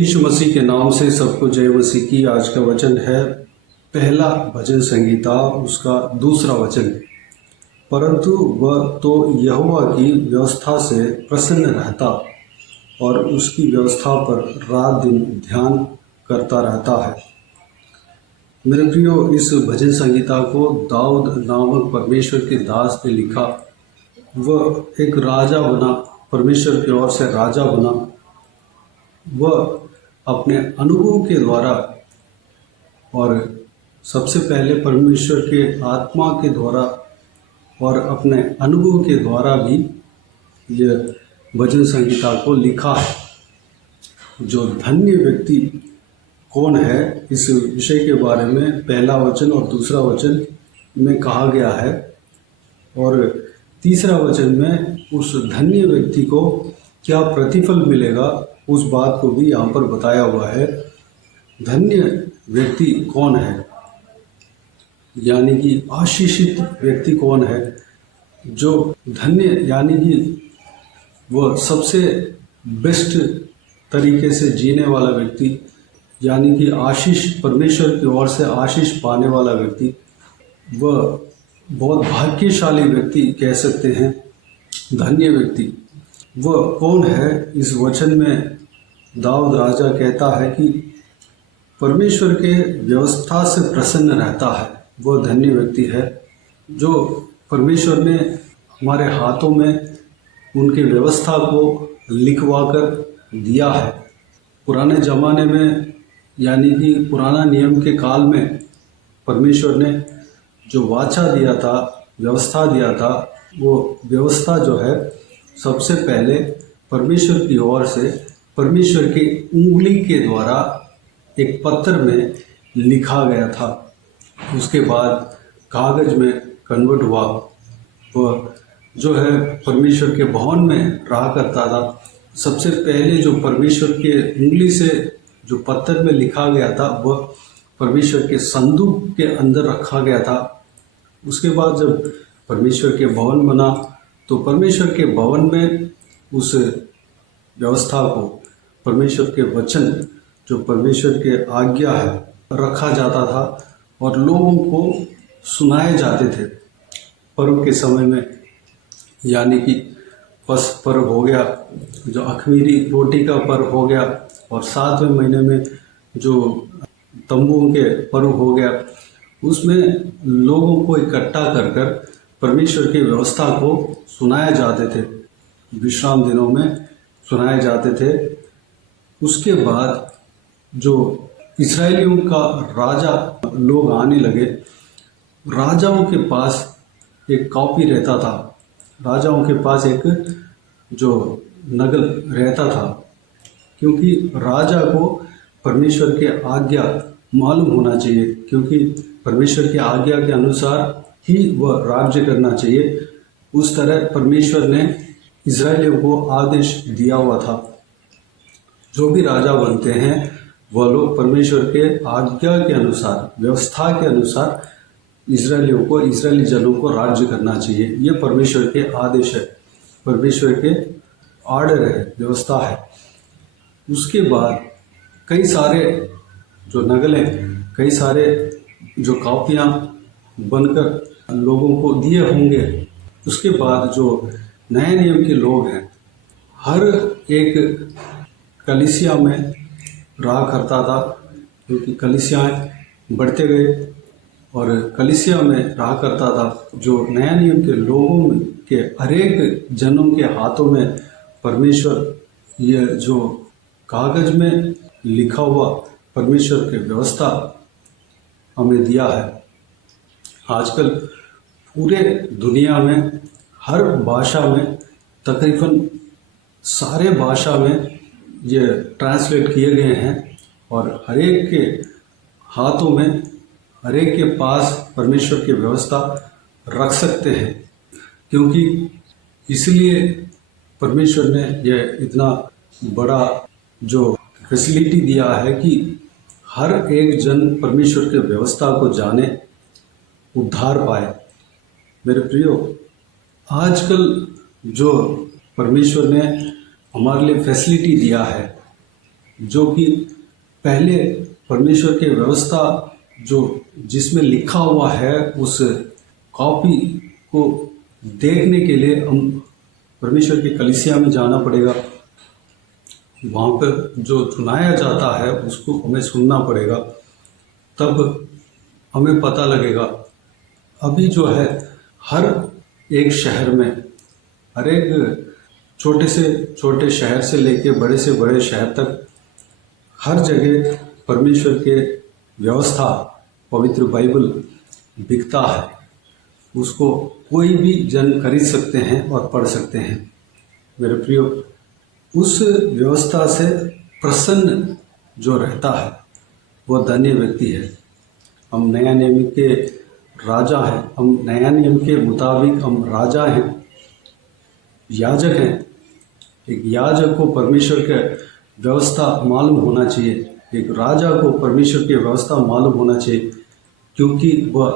यीशु मसीह के नाम से सबको जय मसीह की। आज का वचन है पहला भजन संहिता उसका दूसरा वचन। परंतु वह तो यहोवा की व्यवस्था से प्रसन्न रहता और उसकी व्यवस्था पर रात दिन ध्यान करता रहता है। मेरे प्रियो, इस भजन संहिता को दाऊद नामक परमेश्वर के दास ने लिखा। वह एक राजा बना, परमेश्वर की ओर से राजा बना। वह अपने अनुभव के द्वारा और सबसे पहले परमेश्वर के आत्मा के द्वारा और अपने अनुभव के द्वारा भी यह भजन संहिता को लिखा है। जो धन्य व्यक्ति कौन है, इस विषय के बारे में पहला वचन और दूसरा वचन में कहा गया है, और तीसरा वचन में उस धन्य व्यक्ति को क्या प्रतिफल मिलेगा उस बात को भी यहाँ पर बताया हुआ है। धन्य व्यक्ति कौन है, यानी कि आशीषित व्यक्ति कौन है। जो धन्य यानी कि वह सबसे बेस्ट तरीके से जीने वाला व्यक्ति, यानी कि आशीष, परमेश्वर की ओर से आशीष पाने वाला व्यक्ति, वह बहुत भाग्यशाली व्यक्ति कह सकते हैं। धन्य व्यक्ति वह कौन है, इस वचन में दाऊद राजा कहता है कि परमेश्वर के व्यवस्था से प्रसन्न रहता है। वह धन्य व्यक्ति है जो परमेश्वर ने हमारे हाथों में उनके व्यवस्था को लिखवा कर दिया है। पुराने ज़माने में, यानी कि पुराना नियम के काल में, परमेश्वर ने जो वाचा दिया था, व्यवस्था दिया था, वो व्यवस्था जो है सबसे पहले परमेश्वर की ओर से परमेश्वर की उंगली के द्वारा एक पत्र में लिखा गया था। उसके बाद कागज में कन्वर्ट हुआ। वह जो है परमेश्वर के भवन में रहा करता था। सबसे पहले जो परमेश्वर के उंगली से जो पत्र में लिखा गया था, वह परमेश्वर के संदूक के अंदर रखा गया था। उसके बाद जब परमेश्वर के भवन बना, तो परमेश्वर के भवन में उस व्यवस्था को, परमेश्वर के वचन जो परमेश्वर के आज्ञा है, रखा जाता था और लोगों को सुनाए जाते थे। पर्व के समय में, यानी कि पस पर्व हो गया, जो अखमीरी रोटी का पर्व हो गया, और 7वें महीने में जो तंबुओं के पर्व हो गया, उसमें लोगों को इकट्ठा कर कर परमेश्वर की व्यवस्था को सुनाए जाते थे। विश्राम दिनों में सुनाए जाते थे। उसके बाद जो इस्राएलियों का राजा लोग आने लगे, राजाओं के पास एक कॉपी रहता था, राजाओं के पास एक जो नकल रहता था, क्योंकि राजा को परमेश्वर के आज्ञा मालूम होना चाहिए, क्योंकि परमेश्वर की आज्ञा के अनुसार ही वह राज्य करना चाहिए। उस तरह परमेश्वर ने इस्राएलियों को आदेश दिया हुआ था। जो भी राजा बनते हैं, वह लोग परमेश्वर के आज्ञा के अनुसार, व्यवस्था के अनुसार इस्राएलियों को, इस्राएली जनों को राज्य करना चाहिए। ये परमेश्वर के आदेश है, परमेश्वर के ऑर्डर है, व्यवस्था है। उसके बाद कई सारे जो नगलें, कई सारे जो कॉपियाँ बनकर लोगों को दिए होंगे। उसके बाद जो नए नियम के लोग हैं, हर एक कलीसिया में रहा करता था, क्योंकि कलीसियाएँ बढ़ते गए और कलीसिया में रहा करता था। जो नया नियम के लोगों के हरेक जनों के हाथों में परमेश्वर ये जो कागज में लिखा हुआ परमेश्वर की व्यवस्था हमें दिया है। आजकल पूरे दुनिया में हर भाषा में, तकरीबन सारे भाषा में ये ट्रांसलेट किए गए हैं, और हर एक के हाथों में, हर एक के पास परमेश्वर की व्यवस्था रख सकते हैं, क्योंकि इसलिए परमेश्वर ने यह इतना बड़ा जो फैसिलिटी दिया है कि हर एक जन परमेश्वर के व्यवस्था को जाने, उद्धार पाए। मेरे प्रियो, आजकल जो परमेश्वर ने हमारे लिए फैसिलिटी दिया है, जो कि पहले परमेश्वर की व्यवस्था जो जिसमें लिखा हुआ है उस कॉपी को देखने के लिए हम परमेश्वर की कलीसिया में जाना पड़ेगा। वहाँ पर जो सुनाया जाता है उसको हमें सुनना पड़ेगा, तब हमें पता लगेगा। अभी जो है हर एक शहर में, हर एक छोटे से छोटे शहर से लेके बड़े से बड़े शहर तक हर जगह परमेश्वर के व्यवस्था पवित्र बाइबल बिकता है। उसको कोई भी जन खरीद सकते हैं और पढ़ सकते हैं। मेरे प्रियो, उस व्यवस्था से प्रसन्न जो रहता है वह धन्य व्यक्ति है। हम नया नियम के राजा हैं, हम नया नियम के मुताबिक हम राजा हैं, याजक हैं। एक याजक को परमेश्वर के व्यवस्था मालूम होना चाहिए, एक राजा को परमेश्वर की व्यवस्था मालूम होना चाहिए, क्योंकि वह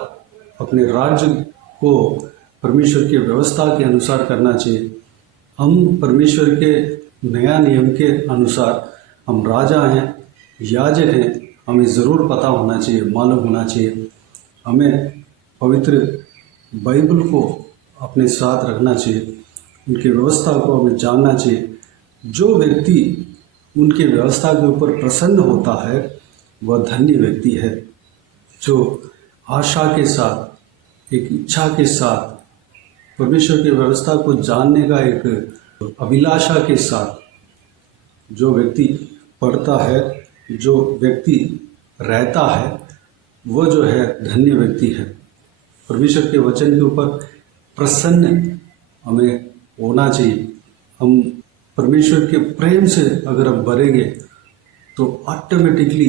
अपने राज्य को परमेश्वर की व्यवस्था के अनुसार करना चाहिए। हम परमेश्वर के नया नियम के अनुसार हम राजा हैं, याजक हैं, हमें ज़रूर पता होना चाहिए, मालूम होना चाहिए। हमें पवित्र बाइबल को अपने साथ रखना चाहिए, उनकी व्यवस्था को हमें जानना चाहिए। जो व्यक्ति उनके व्यवस्था के ऊपर प्रसन्न होता है वह धन्य व्यक्ति है। जो आशा के साथ, एक इच्छा के साथ परमेश्वर की व्यवस्था को जानने का एक अभिलाषा के साथ जो व्यक्ति पढ़ता है, जो व्यक्ति रहता है, वह जो है धन्य व्यक्ति है। परमेश्वर के वचन के ऊपर प्रसन्न हमें होना चाहिए। हम परमेश्वर के प्रेम से अगर हम भरेंगे तो ऑटोमेटिकली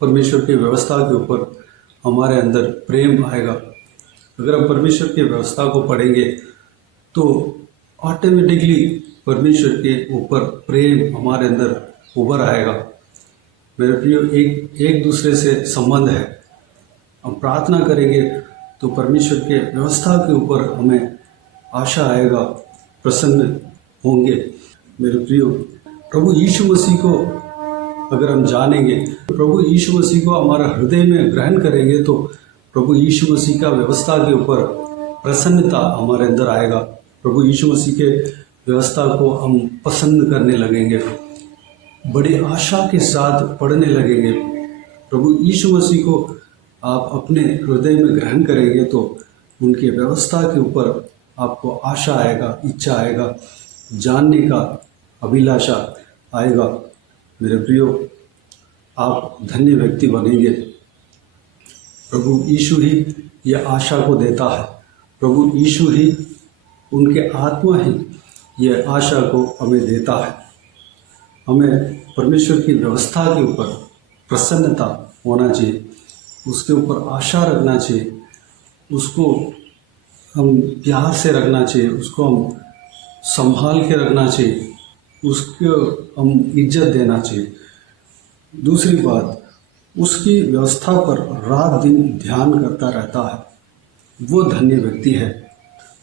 परमेश्वर की व्यवस्था के ऊपर हमारे अंदर प्रेम आएगा। अगर हम परमेश्वर की व्यवस्था को पढ़ेंगे तो ऑटोमेटिकली परमेश्वर के ऊपर प्रेम हमारे अंदर उभर आएगा। मेरे प्रियो, एक दूसरे से संबंध है। हम प्रार्थना करेंगे तो परमेश्वर के व्यवस्था के ऊपर हमें आशा आएगा, प्रसन्न होंगे। मेरे प्रियो, प्रभु यीशु मसीह को अगर हम जानेंगे, प्रभु यीशु मसीह को हमारा हृदय में ग्रहण करेंगे तो प्रभु यीशु मसीह का व्यवस्था के ऊपर प्रसन्नता हमारे अंदर आएगा। प्रभु यीशु मसीह के व्यवस्था को हम पसंद करने लगेंगे, बड़ी आशा के साथ पढ़ने लगेंगे। प्रभु यीशु मसीह को आप अपने हृदय में ग्रहण करेंगे तो उनके व्यवस्था के ऊपर आपको आशा आएगा, इच्छा आएगा, जानने का अभिलाषा आएगा। मेरे प्रियो, आप धन्य व्यक्ति बनेंगे। प्रभु यीशु ही यह आशा को देता है। प्रभु यीशु ही, उनके आत्मा ही यह आशा को हमें देता है। हमें परमेश्वर की व्यवस्था के ऊपर प्रसन्नता होना चाहिए, उसके ऊपर आशा रखना चाहिए, उसको हम प्यार से रखना चाहिए, उसको हम संभाल के रखना चाहिए, उसको हम इज्जत देना चाहिए। दूसरी बात, उसकी व्यवस्था पर रात दिन ध्यान करता रहता है, वो धन्य व्यक्ति है।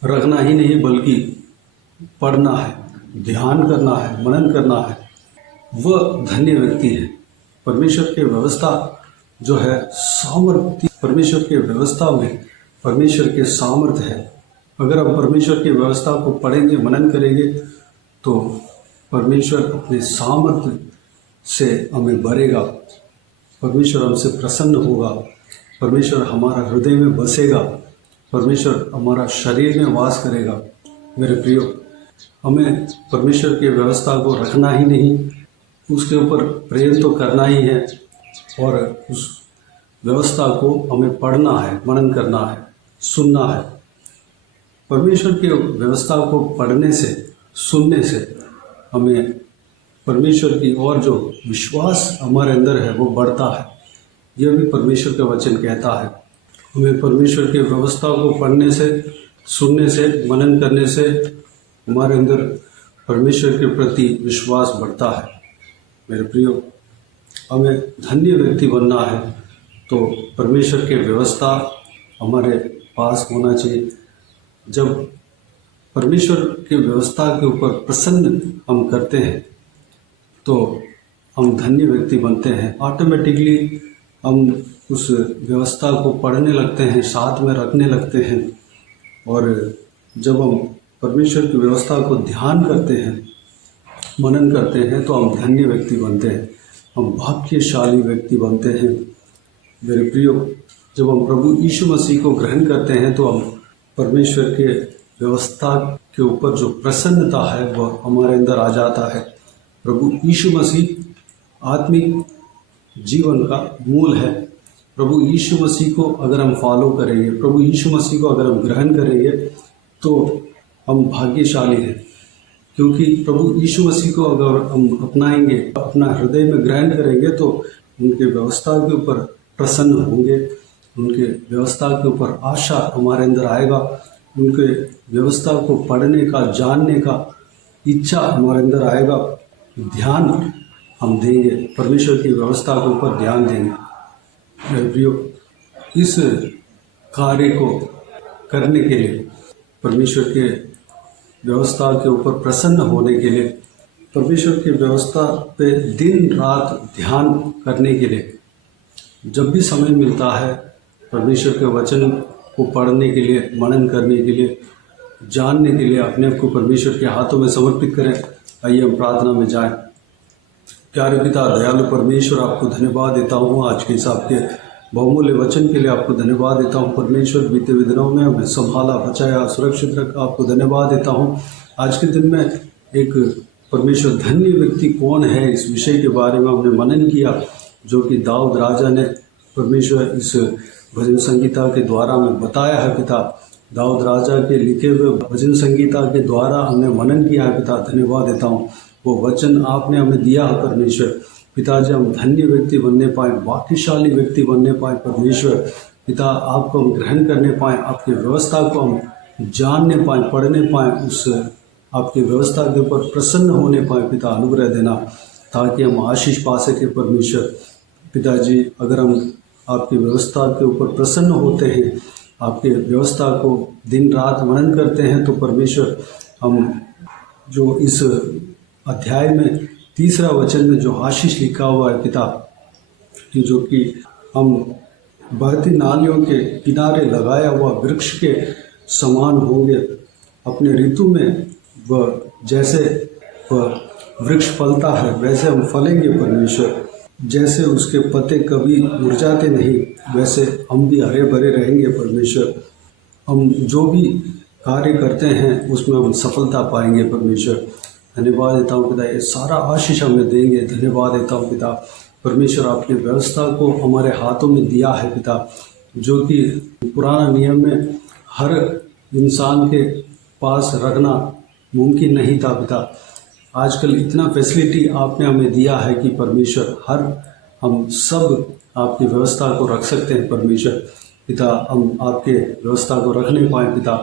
रखना ही नहीं बल्कि पढ़ना है, ध्यान करना है, मनन करना है, वह धन्य व्यक्ति है। परमेश्वर की व्यवस्था जो है सामर्थ्य, परमेश्वर की व्यवस्था में परमेश्वर के सामर्थ्य है। अगर हम परमेश्वर की व्यवस्था को पढ़ेंगे, मनन करेंगे तो परमेश्वर अपने सामर्थ्य से हमें भरेगा, परमेश्वर हमसे प्रसन्न होगा, परमेश्वर हमारा हृदय में बसेगा, परमेश्वर हमारा शरीर में वास करेगा। मेरे प्रियो, हमें परमेश्वर की व्यवस्था को रखना ही नहीं, उसके ऊपर प्रेम तो करना ही है और उस व्यवस्था को हमें पढ़ना है, मनन करना है, सुनना है। परमेश्वर की व्यवस्था को पढ़ने से, सुनने से हमें परमेश्वर की और जो विश्वास हमारे अंदर है वो बढ़ता है। यह भी परमेश्वर का वचन कहता है। हमें परमेश्वर की व्यवस्था को पढ़ने से, सुनने से, मनन करने से हमारे अंदर परमेश्वर के प्रति विश्वास बढ़ता है। मेरे प्रियो, हमें धन्य व्यक्ति बनना है तो परमेश्वर की व्यवस्था हमारे पास होना चाहिए। जब परमेश्वर की व्यवस्था के ऊपर प्रसन्न हम करते हैं तो हम धन्य व्यक्ति बनते हैं। ऑटोमेटिकली हम उस व्यवस्था को पढ़ने लगते हैं, साथ में रखने लगते हैं, और जब हम परमेश्वर की व्यवस्था को ध्यान करते हैं, मनन करते हैं, तो हम धन्य व्यक्ति बनते हैं, हम भाग्यशाली व्यक्ति बनते हैं। मेरे प्रियो, जब हम प्रभु यीशु मसीह को ग्रहण करते हैं तो हम परमेश्वर के व्यवस्था के ऊपर जो प्रसन्नता है वह हमारे अंदर आ जाता है। प्रभु यीशु मसीह आत्मिक जीवन का मूल है। प्रभु यीशु मसीह को अगर हम फॉलो करेंगे, प्रभु यीशु मसीह को अगर हम ग्रहण करेंगे, तो हम भाग्यशाली हैं, क्योंकि प्रभु यीशु मसीह को अगर हम अपनाएंगे, अपना हृदय में ग्रहण करेंगे, तो उनके व्यवस्था के ऊपर प्रसन्न होंगे, उनके व्यवस्था के ऊपर आशा हमारे अंदर आएगा, उनके व्यवस्था को पढ़ने का, जानने का इच्छा हमारे अंदर आएगा, ध्यान हम देंगे, परमेश्वर की व्यवस्था के ऊपर ध्यान देंगे। मेरे प्रियो, इस कार्य को करने के लिए, परमेश्वर के व्यवस्था के ऊपर प्रसन्न होने के लिए, परमेश्वर की व्यवस्था पे दिन रात ध्यान करने के लिए, जब भी समय मिलता है परमेश्वर के वचन को पढ़ने के लिए, मनन करने के लिए, जानने के लिए अपने आप को परमेश्वर के हाथों में समर्पित करें। आइए हम प्रार्थना में जाएं। प्यारे पिता, दयालु परमेश्वर, आपको धन्यवाद देता हूँ आज के इस आपके बहुमूल्य वचन के लिए। आपको धन्यवाद देता हूँ परमेश्वर, बीते हुए दिनों में हमें संभाला, बचाया, सुरक्षित रखा। आपको धन्यवाद देता हूँ आज के दिन में एक परमेश्वर धन्य व्यक्ति कौन है, इस विषय के बारे में हमने मनन किया, जो कि दाऊद राजा ने परमेश्वर इस भजन संगीता के द्वारा हमें बताया है। पिता, दाऊद राजा के लिखे हुए भजन संगीता के द्वारा हमने मनन किया है। पिता, धन्यवाद देता हूँ, वो वचन आपने हमें दिया है परमेश्वर। पिताजी, हम धन्य व्यक्ति बनने पाए, भाग्यशाली व्यक्ति बनने पाए परमेश्वर। पिता, आपको हम ग्रहण करने पाए, आपकी व्यवस्था को हम जानने पाए, पढ़ने पाए, उस आपकी व्यवस्था के ऊपर प्रसन्न होने पाए। पिता, अनुग्रह देना ताकि हम आशीष पा सके परमेश्वर। पिताजी, अगर हम आपकी व्यवस्था के ऊपर प्रसन्न होते हैं, आपके व्यवस्था को दिन रात मनन करते हैं, तो परमेश्वर हम जो इस अध्याय में तीसरा वचन में जो आशीष लिखा हुआ है पिता, जो कि हम बहती नालियों के किनारे लगाया हुआ वृक्ष के समान होंगे, अपने ऋतु में वह जैसे वह वृक्ष फलता है वैसे हम फलेंगे परमेश्वर। जैसे उसके पत्ते कभी मुरझाते नहीं, वैसे हम भी हरे भरे रहेंगे परमेश्वर। हम जो भी कार्य करते हैं उसमें हम सफलता पाएंगे परमेश्वर। धन्यवाद देता हूँ पिता, ये सारा आशीष हमें देंगे। धन्यवाद देता हूँ पिता परमेश्वर, आपकी व्यवस्था को हमारे हाथों में दिया है पिता, जो कि पुराना नियम में हर इंसान के पास रखना मुमकिन नहीं था पिता। आजकल इतना फैसिलिटी आपने हमें दिया है कि परमेश्वर हम सब आपकी व्यवस्था को रख सकते हैं परमेश्वर। पिता, हम आपके व्यवस्था को रखने पाए पिता,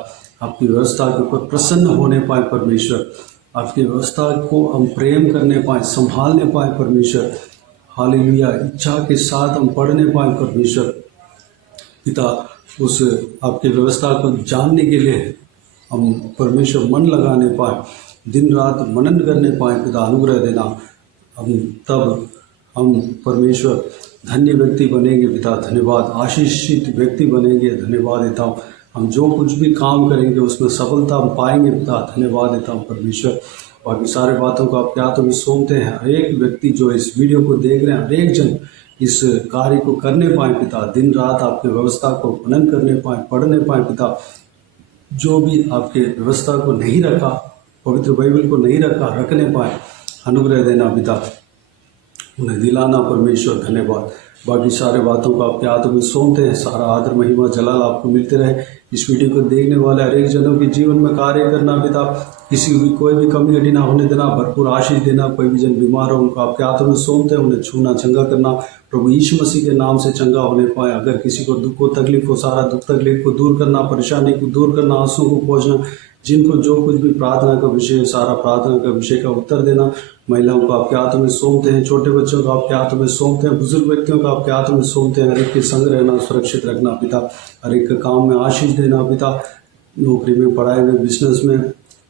आपकी व्यवस्था के ऊपर प्रसन्न होने पाए परमेश्वर, आपकी व्यवस्था को हम प्रेम करने पाए, संभालने पाए परमेश्वर। हालेलुया, इच्छा के साथ हम पढ़ने पाए परमेश्वर। पिता, उस आपकी व्यवस्था को जानने के लिए हम परमेश्वर मन लगाने पाए, दिन रात मनन करने पाए पिता, अनुग्रह देना। तब हम परमेश्वर धन्य व्यक्ति बनेंगे पिता। धन्यवाद, आशीषित व्यक्ति बनेंगे। धन्यवाद देता हूँ, हम जो कुछ भी काम करेंगे उसमें सफलता हम पाएंगे पिता। धन्यवाद देता हूँ परमेश्वर। बाकी सारे बातों को आपके हाथों में सौंपते हैं। हर एक व्यक्ति जो इस वीडियो को देख रहे हैं, हर एक जन इस कार्य को करने पाए पिता, दिन रात आपकी व्यवस्था को मनन करने पाए, पढ़ने पाए पिता। जो भी आपके व्यवस्था को नहीं रखा, पवित्र बाइबल को नहीं रखा, रखने पाए, अनुग्रह देना पिता, उन्हें दिलाना परमेश्वर। धन्यवाद। बाकी सारे बातों को आपके हाथों में सौंपते हैं। सारा आदर, महिमा, जलाल आपको मिलते रहे। इस वीडियो को देखने वाले हर एक जनों के जीवन में कार्य करना पिता, किसी भी कोई भी कमी घटी ना होने देना, भरपूर आशीष देना। कोई भी जन बीमार हो उनको आपके हाथों में सौंपते हैं, उन्हें छूना, चंगा करना प्रभु यीशु मसीह के नाम से चंगा होने पाए। अगर किसी को दुख हो, तकलीफ हो, सारा दुख तकलीफ को दूर करना, परेशानी को दूर करना, आंसुओं को पहुँचना, जिनको जो कुछ भी प्रार्थना का विषय, सारा प्रार्थना का विषय का उत्तर देना। महिलाओं को आपके हाथों में सौंपते हैं, छोटे बच्चों को आपके हाथों में सौंपते हैं, बुजुर्ग व्यक्तियों को आपके हाथों में सौंपते हैं। हर एक के संग रहना, सुरक्षित रखना पिता, हर एक के काम में आशीष देना पिता, नौकरी में, पढ़ाई में, बिजनेस में,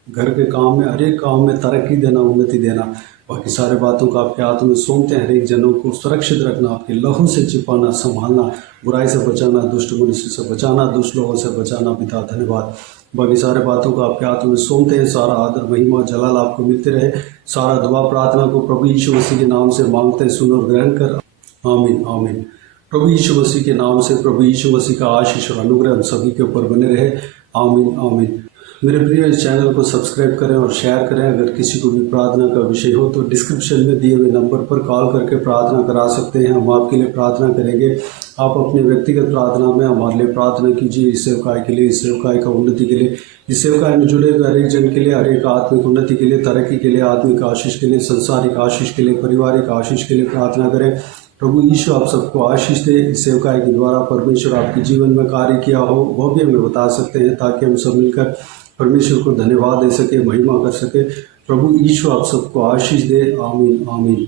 घर के काम में, हर एक काम में तरक्की देना, उन्नति देना। बाकी सारे बातों का आपके हाथ में सौंपते हैं। हर एक जनों को सुरक्षित रखना, आपके लहू से छिपाना, संभालना, बुराई से बचाना, दुष्ट मनुष्य से बचाना, दुष्ट लोगों से बचाना। पिता धन्यवाद, बाकी सारे बातों को आपके हाथ में सौंपते हैं। सारा आदर महिमा जलाल आपको मिलते रहे। सारा दुआ प्रार्थना को प्रभु यीशु मसीह के नाम से मांगते हैं, सुन और ग्रहण कर। आमीन आमीन। प्रभु यीशु मसीह के नाम से प्रभु यीशु मसीह का आशीष और अनुग्रह हम सभी के ऊपर बने रहे। आमीन आमीन। मेरे प्रिय, इस चैनल को सब्सक्राइब करें और शेयर करें। अगर किसी को भी प्रार्थना का विषय हो तो डिस्क्रिप्शन में दिए हुए नंबर पर कॉल करके प्रार्थना करा सकते हैं। हम आपके लिए प्रार्थना करेंगे। आप अपने व्यक्तिगत प्रार्थना में हमारे लिए प्रार्थना कीजिए, इस सेवकाई के लिए, इस सेवकाई का उन्नति के लिए, इस सेवकाई में जुड़े हुए हर एक जन के लिए, हर एक आत्मिक उन्नति के लिए, तरक्की के लिए, आत्मिक आशीष के लिए, संसारिक आशीष के लिए, पारिवारिक आशीष के लिए प्रार्थना करें। प्रभु यीशु आप सबको आशीष दे। इस सेवकाई के द्वारा परमेश्वर आपके जीवन में कार्य किया हो वह भी हमें बता सकते हैं, ताकि हम सब मिलकर परमेश्वर को धन्यवाद दे सके, महिमा कर सके। प्रभु यीशु आप सबको आशीष दे। आमीन आमीन।